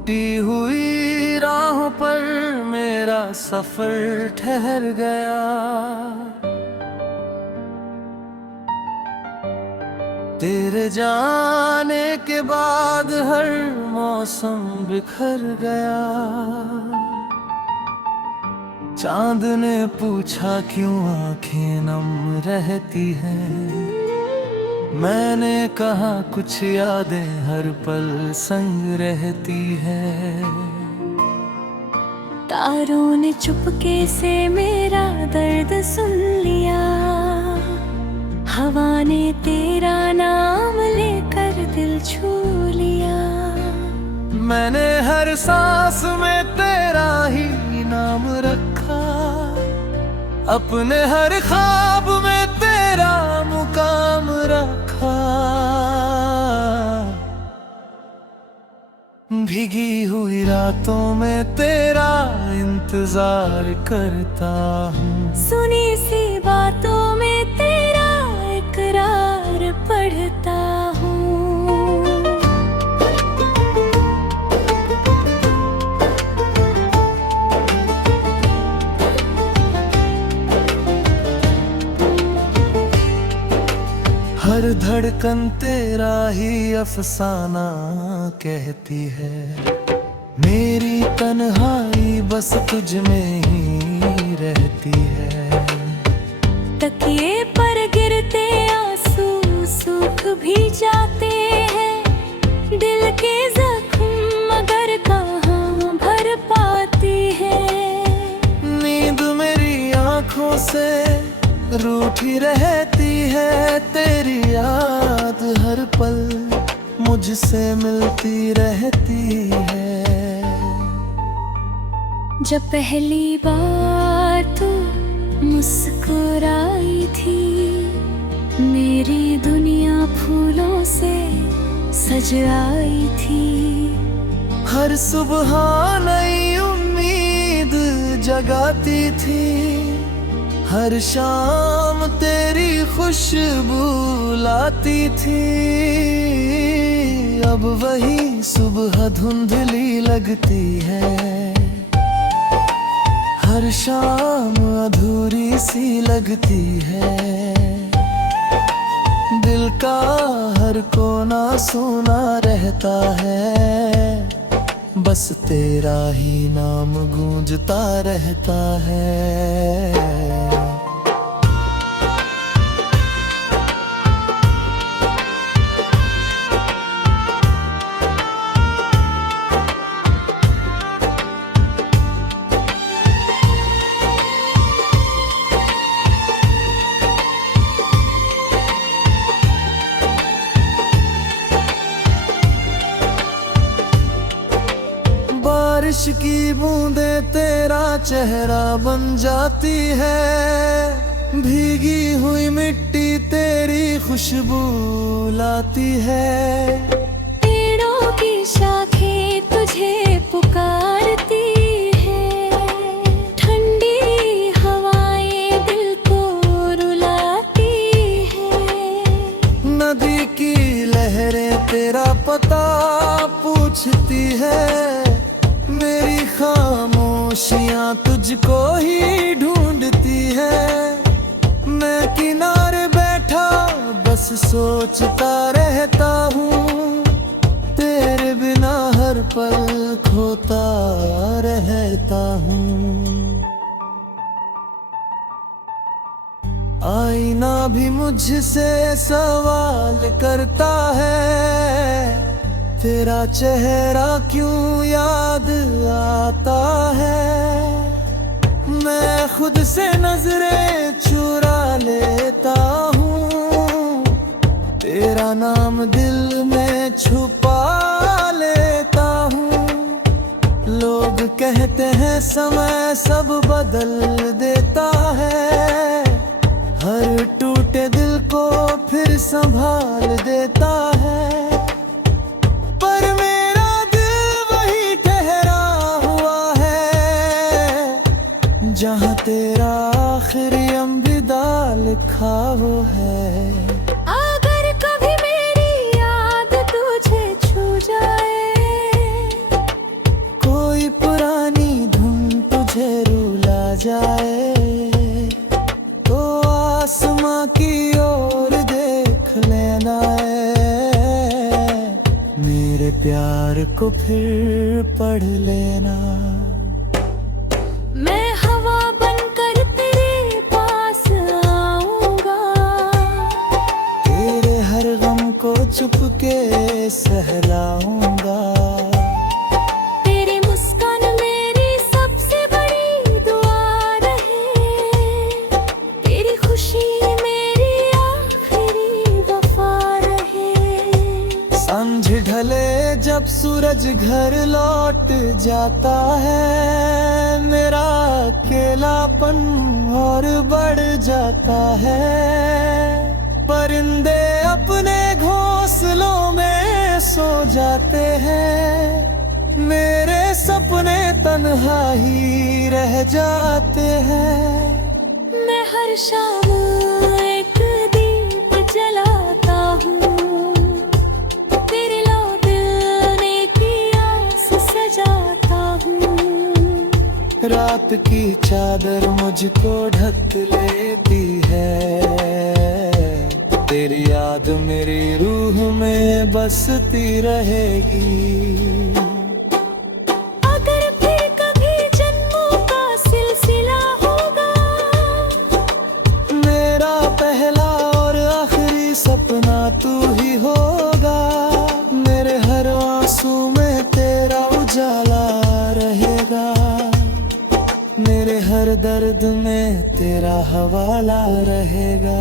टूटी हुई राहों पर मेरा सफर ठहर गया। तेरे जाने के बाद हर मौसम बिखर गया। चांद ने पूछा क्यों आंखें नम रहती हैं। मैंने कहा कुछ यादें हर पल संग रहती है। तारों ने चुपके से मेरा दर्द सुन लिया। हवा ने तेरा नाम लेकर दिल छू लिया। मैंने हर सांस में तेरा ही नाम रखा। अपने हर ख्वाब में तेरा मुकाम रखा। भीगी हुई रातों में तेरा इंतजार करता हूँ। सुनी सी बातों में तेरा इकरार पढ़ता हूँ। हर धड़कन तेरा ही अफसाना कहती है। मेरी तन्हाई बस तुझ में ही रहती है। तकिए पर गिरते आंसू सूख भी जाते हैं। दिल के जख्म मगर कहाँ भर पाती है। नींद मेरी आंखों से रूठी रहती है। तेरी याद हर पल मुझसे मिलती रहती है। जब पहली बार तू मुस्कुराई थी, मेरी दुनिया फूलों से सज आई थी। हर सुबह नई उम्मीद जगाती थी। हर शाम तेरी खुशबू लाती थी। अब वही सुबह धुंधली लगती है। हर शाम अधूरी सी लगती है। दिल का हर कोना सुना रहता है। बस तेरा ही नाम गूंजता रहता है। बारिश की बूंदें तेरा चेहरा बन जाती है। भीगी हुई मिट्टी तेरी खुशबू लाती है। पेड़ों की शाखें तुझे पुकारती है। ठंडी हवाएं दिल को रुलाती है। नदी की लहरें तेरा पता पूछती है। मेरी खामोशियाँ तुझको ही ढूंढती है। मैं किनारे बैठा बस सोचता रहता हूँ। तेरे बिना हर पल खोता रहता हूँ। आईना भी मुझसे सवाल करता है। तेरा चेहरा क्यों याद आता है। मैं खुद से नजरें चुरा लेता हूँ। तेरा नाम दिल में छुपा लेता हूँ। लोग कहते हैं समय सब बदल देता है। हर टूटे दिल को फिर संभाल देता है। जहाँ तेरा आखिरी अलविदा लिखा वो है। अगर कभी मेरी याद तुझे छू जाए को फिर पढ़ लेना। मैं हवा बनकर तेरे पास आऊंगा, तेरे हर गम को चुपके सहलाऊंगा। तेरी मुस्कान मेरी सबसे बड़ी दुआ रहे, तेरी खुशी मेरी आखिरी वफा रहे। सांझ ढले जब सूरज घर लौट जाता है, मेरा अकेलापन और बढ़ जाता है। परिंदे अपने घोंसलों में सो जाते हैं, मेरे सपने तन्हा ही रह जाते हैं। मैं हर शाम एक दीप जलाता हूँ, तेरे लो दिल ने की आस सजाता हूँ। रात की चादर मुझको ढक लेती है, तेरी याद मेरी रूह में बसती रहेगी। अगर फिर कभी जन्मों का सिलसिला होगा, मेरा पहला और आखिरी सपना तू ही होगा। मेरे हर आंसू में तेरा उजाला रहेगा, मेरे हर दर्द में तेरा हवाला रहेगा।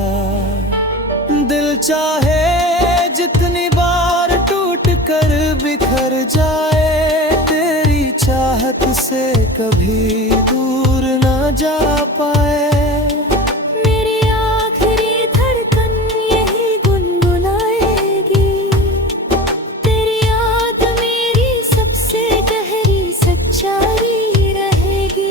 दिल चाहे जितनी बार टूट कर बिखर जाए, तेरी चाहत से कभी दूर न जा पाए। मेरी आखिरी धड़कन यही गुनगुनाएगी, तेरी याद मेरी सबसे गहरी सच्चाई रहेगी।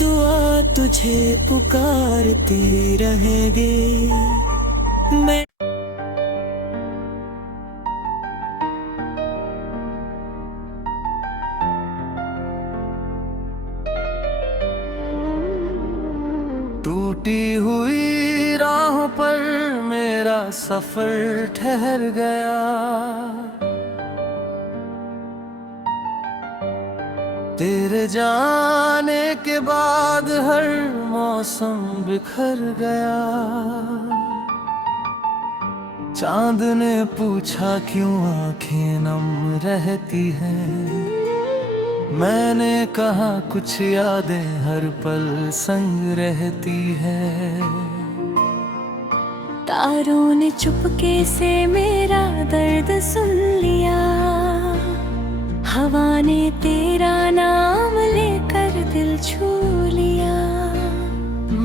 दुआ तुझे पुकारती रहेगी। मैं टूटी हुई राहों पर मेरा सफर ठहर गया, तेरे जाने के बाद हर मौसम बिखर गया। चांद ने पूछा क्यों आंखें नम रहती हैं, मैंने कहा कुछ यादें हर पल संग रहती हैं। तारों ने चुपके से मेरा दर्द सुन लिया, हवा ने तेरा नाम लेकर दिल छू लिया।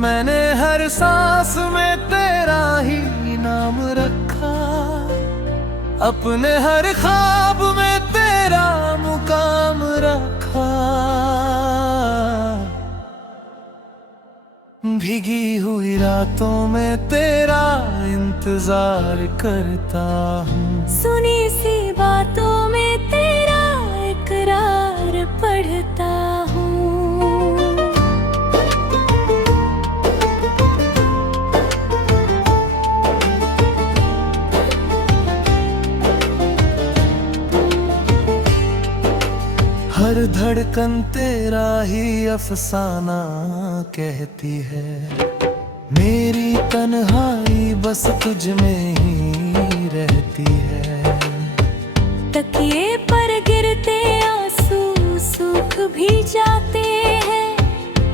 मैंने हर सांस में तेरा ही नाम रखा, अपने हर ख्वाब में तेरा मुकाम रखा। भीगी हुई रातों में तेरा इंतजार करता हूँ, सुनी सी बातों में तेरा इकरार पढ़ता हूँ। हर धड़कन तेरा ही अफसाना कहती है, मेरी तन्हाई बस तुझ में ही रहती है। तकिए पर गिरते आंसू सूख भी जाते हैं,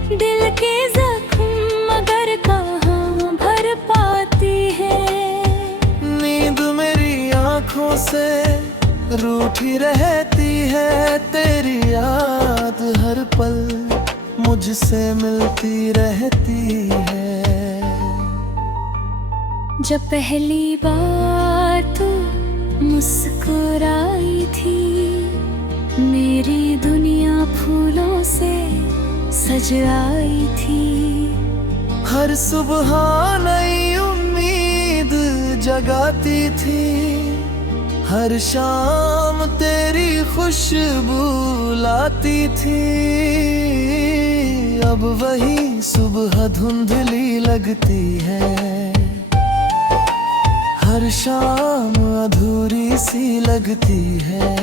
दिल के जख्म मगर कहाँ भर पाती है। नींद मेरी आंखों से रूठी रहती है, तेरी याद हर पल मुझसे मिलती रहती है। जब पहली बार तू मुस्कुराई थी, मेरी दुनिया फूलों से सज आई थी। हर सुबह नई उम्मीद जगाती थी, हर शाम तेरी खुशबू लाती थी। अब वही सुबह धुंधली लगती है, हर शाम अधूरी सी लगती है।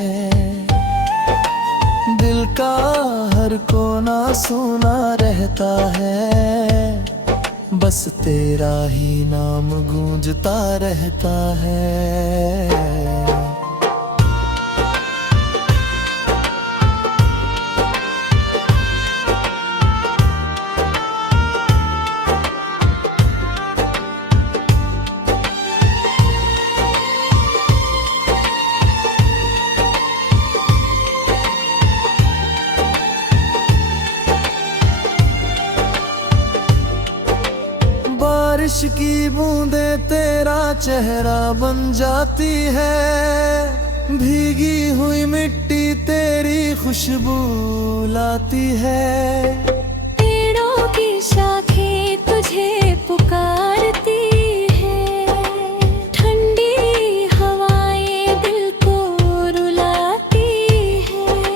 दिल का हर कोना सुना रहता है, बस तेरा ही नाम गूंजता रहता है। बारिश की बूंदें तेरा चेहरा बन जाती है, भीगी हुई मिट्टी तेरी खुशबू लाती है। पेड़ों की शाखें तुझे पुकारती है, ठंडी हवाएं दिल को रुलाती है।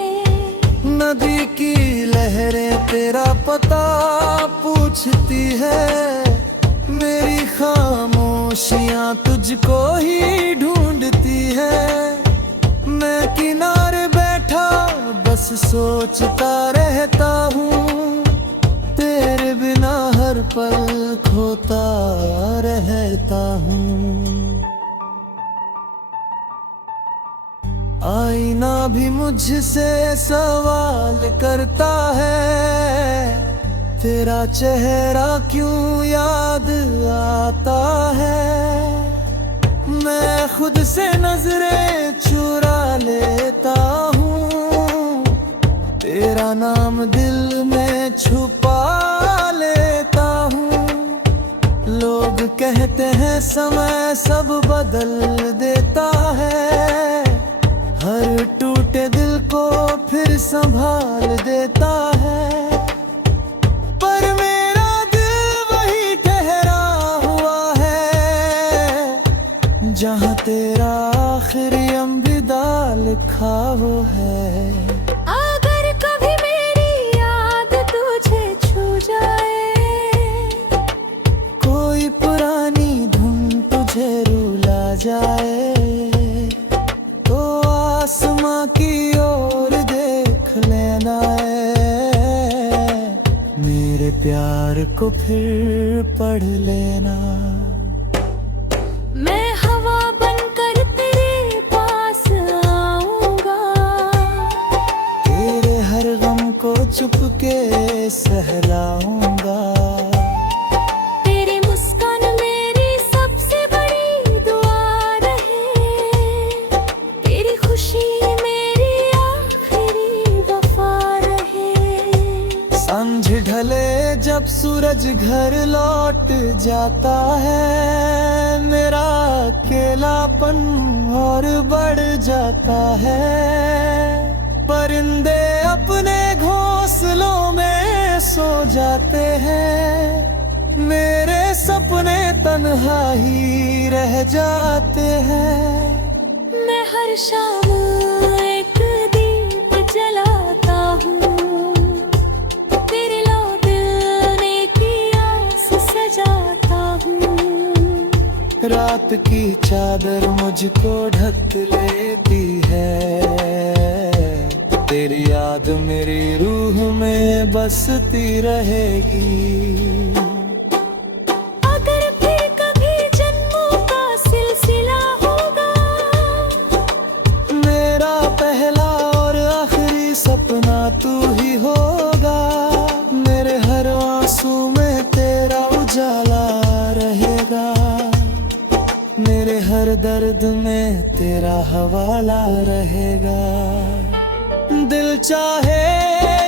नदी की लहरें तेरा पता पूछती है, मेरी खामोशियां तुझको ही ढूंढती है। मैं किनारे बैठा बस सोचता रहता हूँ, तेरे बिना हर पल खोता रहता हूँ। आईना भी मुझसे सवाल करता है, तेरा चेहरा क्यों याद आता है। मैं खुद से नजरें चुरा लेता हूँ, तेरा नाम दिल में छुपा लेता हूँ। लोग कहते हैं समय सब बदल देता है, हर टूटे दिल को फिर संभाल देता है। जहाँ तेरा आखिरी अलविदा लिखा हो है। अगर कभी मेरी याद तुझे छू जाए, कोई पुरानी धुन तुझे रुला जाए, तो आसमां की ओर देख लेना है, मेरे प्यार को फिर पढ़ लेना। मैं हवा बनकर तेरे पास आऊंगा, तेरे हर गम को चुपके सहलाऊंगा। तेरी मुस्कान मेरी सबसे बड़ी दुआ रहे, तेरी खुशी मेरी आखिरी वफा रहे। सांझ ढले जब सूरज घर लौट जाता है, मेरा अकेलापन और बढ़ जाता है। परिंदे अपने घोंसलों में सो जाते हैं, मेरे सपने तन्हा ही रह जाते हैं। मैं हर शाम एक दीप जलाता हूँ, तेरे लो दिल ने की आस सजाता हूँ। रात की चादर मुझको ढक लेती है, तेरी याद मेरी रूह में बसती रहेगी। अगर भी कभी जन्मों का सिलसिला होगा, मेरा पहला और आखिरी सपना तू ही होगा। मेरे हर आंसू में तेरा उजाला रहेगा, मेरे हर दर्द में तेरा हवाला रहेगा। दिल चाहे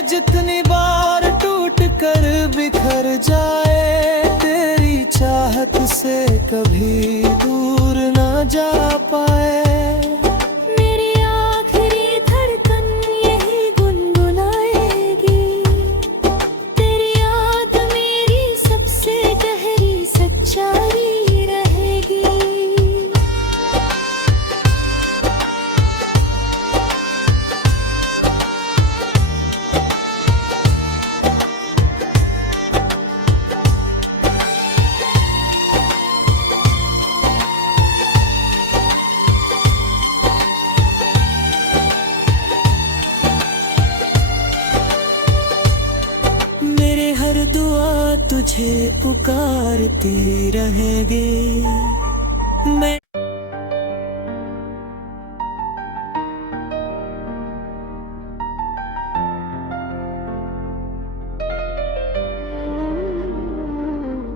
जितनी बार टूट कर बिखर जाए, तेरी चाहत से कभी दूर न जा पाए। मेरी आखिरी धड़कन यही गुनगुनाएगी, पुकारती रहेंगे। मैं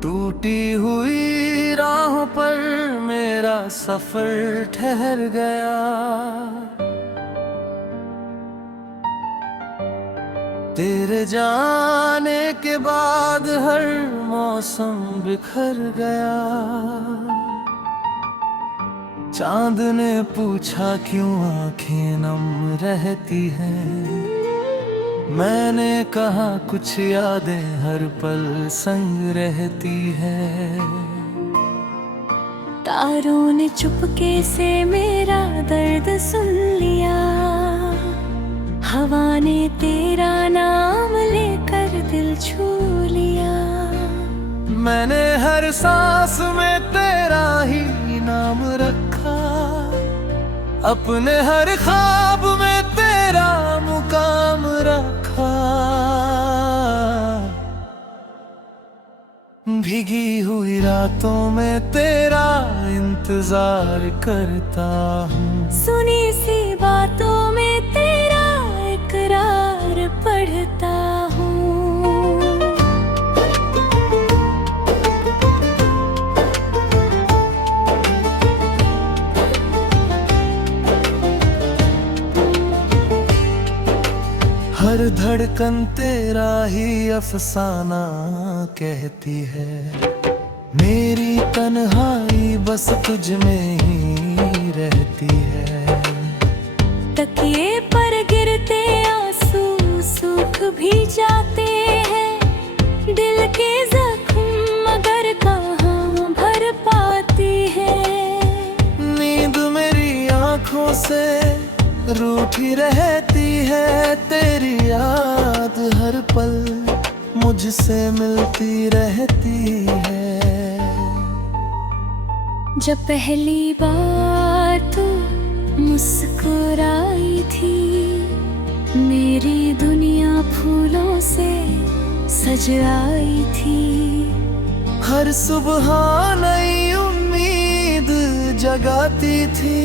टूटी हुई राहों पर मेरा सफर ठहर गया, तेरे जाने के बाद हर मौसम बिखर गया। चांद ने पूछा क्यों आंखें नम रहती हैं, मैंने कहा कुछ यादें हर पल संग रहती हैं। तारों ने चुपके से मेरा दर्द सुन लिया, हवा ने तेरा नाम लेकर दिल छू लिया। मैंने हर सांस में तेरा ही नाम रखा, अपने हर ख्वाब में तेरा मुकाम रखा। भीगी हुई रातों में तेरा इंतजार करता हूँ, सुनी सी बातों में तेरा इकरार पढ़ता हूँ। हर धड़कन तेरा ही अफसाना कहती है, मेरी तन्हाई बस तुझ में ही रहती है। तकिए पर गिरते आंसू सूख भी जाते हैं, दिल के जख्म मगर कहाँ भर पाती है। नींद मेरी आंखों से रूठी रहती है, तेरी याद हर पल मुझसे मिलती रहती है। जब पहली बार तू मुस्कुराई थी, मेरी दुनिया फूलों से सज आई थी। हर सुबह नई उम्मीद जगाती थी,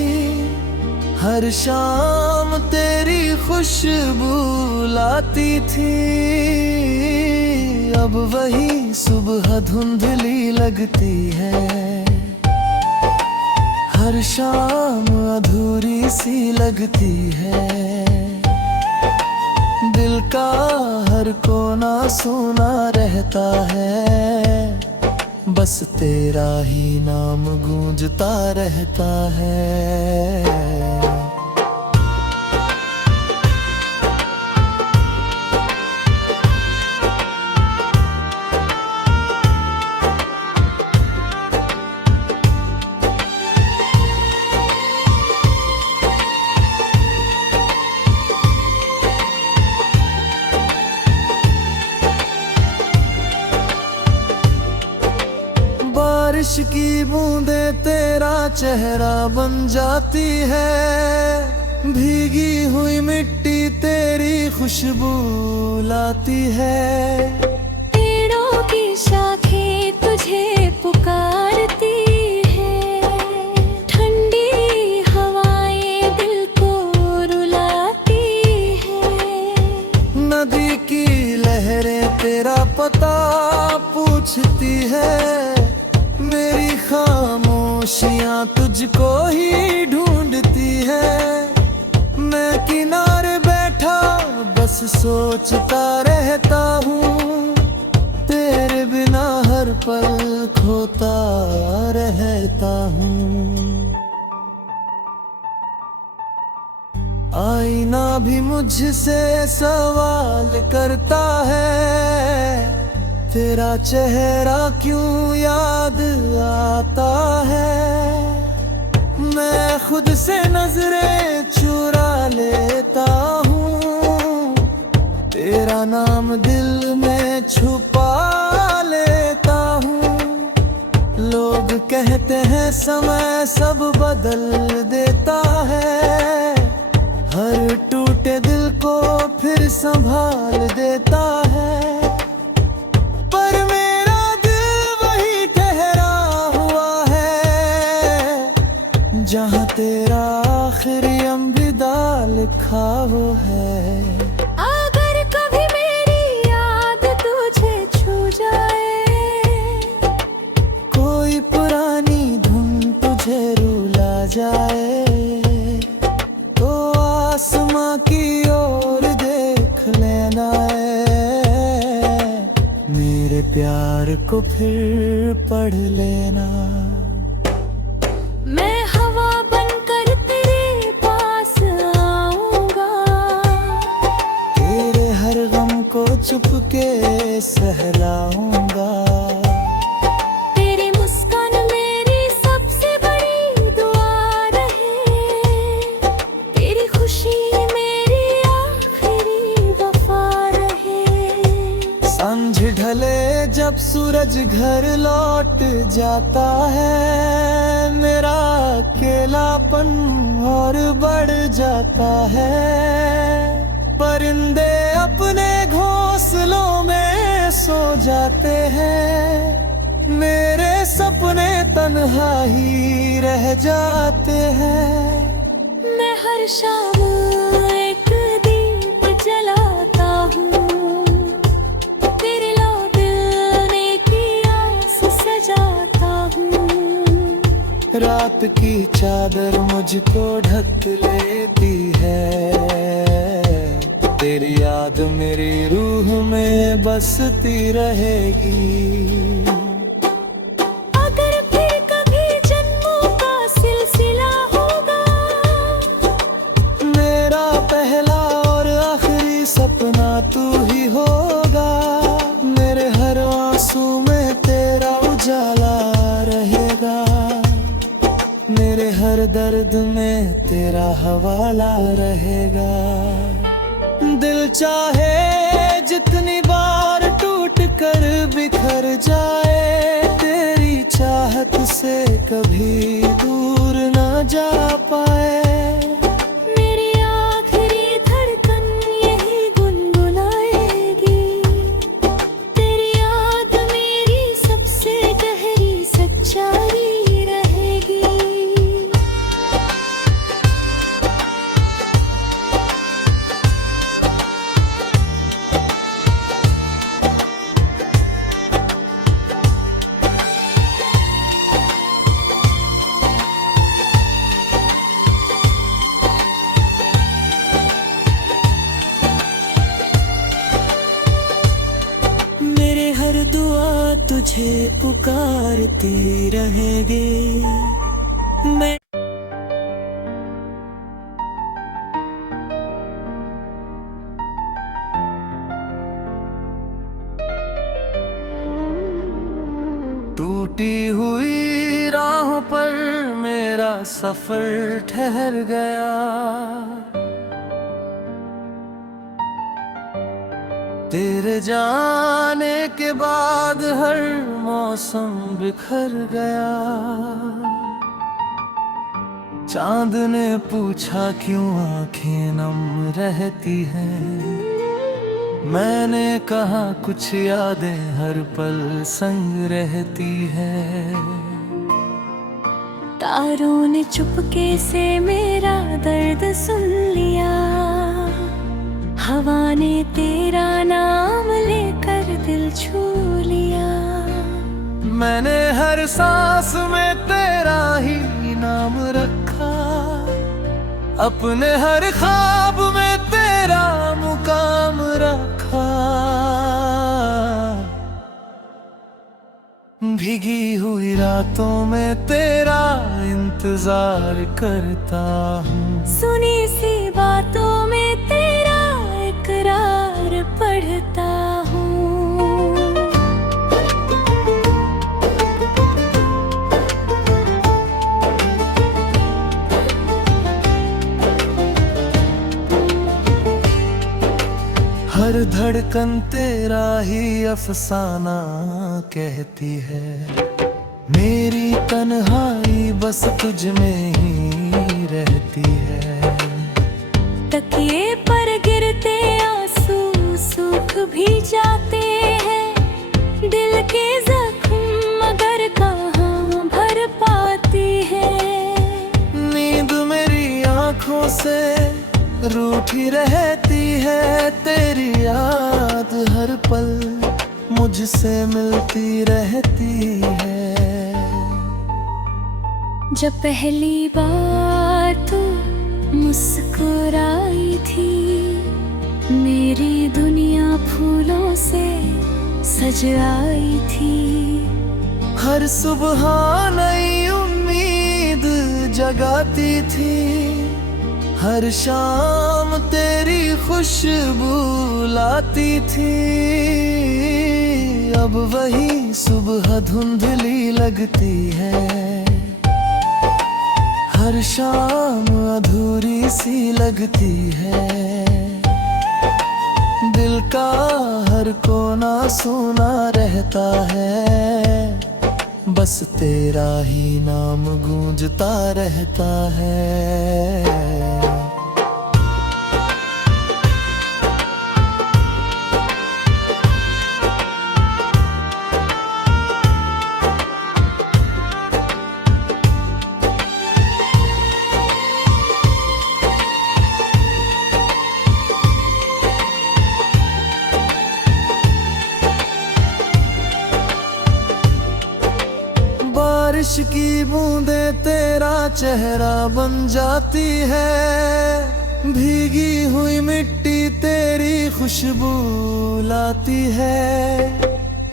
हर शाम तेरी खुशबू लाती थी। अब वही सुबह धुंधली लगती है, हर शाम अधूरी सी लगती है। दिल का हर कोना सुना रहता है, बस तेरा ही नाम गूंजता रहता है। बारिश की बूंदें तेरा चेहरा बन जाती है, भीगी हुई मिट्टी तेरी खुशबू लाती है। पेड़ों की शाखें तुझे पुकारती है, ठंडी हवाएं दिल को रुलाती है। नदी की लहरें तेरा पता पूछती है, मेरी खामोशियाँ तुझको ही ढूंढती है। मैं किनारे बैठा बस सोचता रहता हूँ, तेरे बिना हर पल खोता रहता हूँ। आईना भी मुझसे सवाल करता है, तेरा चेहरा क्यों याद आता है। मैं खुद से नजरें चुरा लेता हूँ, तेरा नाम दिल में छुपा लेता हूँ। लोग कहते हैं समय सब बदल देता है, हर टूटे दिल को फिर संभाल देता है। पर मेरा दिल जहाँ तेरा आखिरी अलविदा लिखा वो है। अगर कभी मेरी याद तुझे छू जाए, कोई पुरानी धुन तुझे रुला जाए, तो आसमां की ओर देख लेना है, मेरे प्यार को फिर पढ़ लेना। मैं हवा बनकर तेरे पास आऊंगा, तेरे हर गम को चुपके सहलाऊंगा। तेरी मुस्कान मेरी सबसे बड़ी दुआ रहे, तेरी खुशी मेरी आखिरी वफा रहे। सांझ ढले जब सूरज घर लौट जाता है, मेरा अकेलापन और बढ़ जाता है। परिंदे अपने घोंसलों में सो जाते हैं, मेरे सपने तन्हा ही रह जाते हैं। मैं हर शाम एक दीप जलाता हूँ, तेरे लो दिल में की आस सजाता हूँ। रात की चादर मुझको ढक लेती है, तेरी याद मेरी रूह में बसती रहेगी। अगर फिर कभी जन्मों का सिलसिला होगा, मेरा पहला और आखिरी सपना तू ही होगा। मेरे हर आंसू में तेरा उजाला रहेगा, मेरे हर दर्द में तेरा हवाला रहेगा। दिल चाहे जितनी बार टूट कर बिखर जाए, तेरी चाहत से कभी दूर ना जा पाए। मेरी आखिरी धड़कन यही गुनगुनाएगी, तेरी याद मेरी सबसे गहरी सच्चाई रहेगी। मेरे हर दुआ तुझे पुकारती रहेगी। मैं टूटी हुई राहों पर मेरा सफर ठहर गया, तेरे जाने के बाद हर मौसम बिखर गया। चांद ने पूछा क्यों आंखें नम रहती हैं, मैंने कहा कुछ यादें हर पल संग रहती हैं। तारों ने चुपके से मेरा दर्द सुन लिया, हवा ने तेरा नाम लेकर दिल छू लिया। मैंने हर सांस में तेरा ही नाम रखा, अपने हर ख्वाब में तेरा मुकाम रखा। भीगी हुई रातों में तेरा इंतजार करता हूँ, सुनी सी बातों में तेरा इकरार पढ़ता हूँ। हर धड़कन तेरा ही अफसाना कहती है, मेरी तन्हाई बस तुझ में ही रहती है। तकिए पर गिरते आंसू सूख भी जाते हैं, दिल के जख्म मगर कहाँ भर पाती है। दिनों से रूठी रहती है तेरी याद, हर पल मुझसे मिलती रहती है। जब पहली बार तू मुस्कुराई थी, मेरी दुनिया फूलों से सज आई थी। हर सुबह नई उम्मीद जगाती थी, हर शाम तेरी खुशबू लाती थी। अब वही सुबह धुंधली लगती है, हर शाम अधूरी सी लगती है। दिल का हर कोना सुना रहता है, बस तेरा ही नाम गूंजता रहता है। बारिश की बूंदें तेरा चेहरा बन जाती है, भीगी हुई मिट्टी तेरी खुशबू लाती है।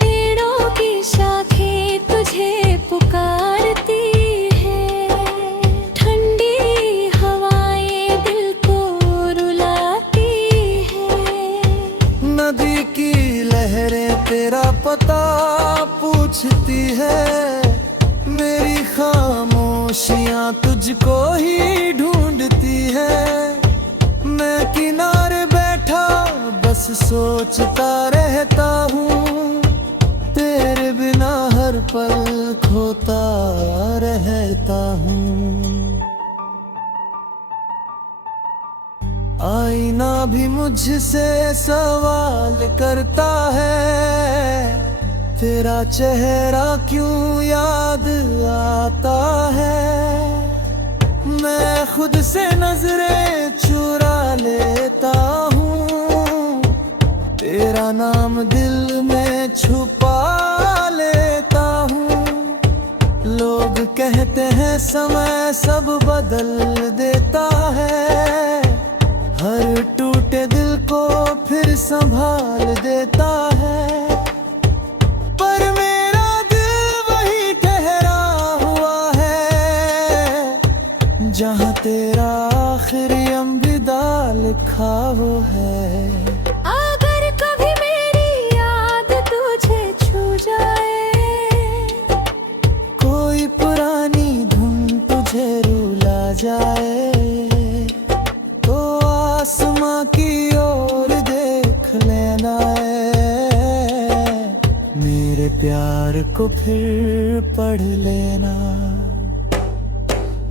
पेड़ों की शाखें तुझे पुकारती है, ठंडी हवाएं दिल को रुलाती है। नदी की लहरें तेरा पता पूछती है, मेरी खामोशियां तुझको ही ढूंढती है। मैं किनारे बैठा बस सोचता रहता हूँ, तेरे बिना हर पल खोता रहता हूँ। आईना भी मुझसे सवाल करता है, तेरा चेहरा क्यों याद आता है। मैं खुद से नजरें चुरा लेता हूँ, तेरा नाम दिल में छुपा लेता हूँ। लोग कहते हैं समय सब बदल देता है, हर टूटे दिल को फिर संभाल देता है। जहाँ तेरा आखिरी अलविदा लिखा वो है। अगर कभी मेरी याद तुझे छू जाए, कोई पुरानी धुन तुझे रुला जाए, तो आसमां की ओर देख लेना है, मेरे प्यार को फिर पढ़ लेना।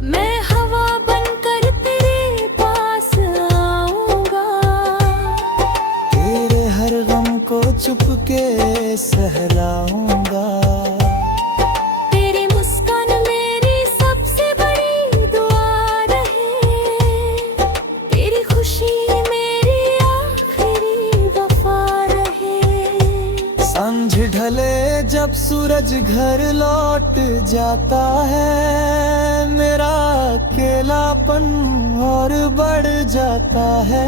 मैं हवा बनकर तेरे पास आऊंगा, तेरे हर गम को चुपके सहलाऊंगा। तेरी मुस्कान मेरी सबसे बड़ी दुआ रहे, तेरी खुशी मेरी आखिरी वफा रहे। सांझ ढले जब सूरज घर लौट जाता है, मेरा अकेलापन और बढ़ जाता है।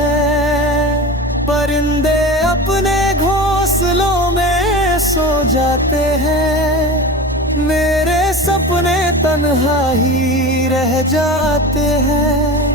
परिंदे अपने घोंसलों में सो जाते हैं, मेरे सपने तन्हा ही रह जाते हैं।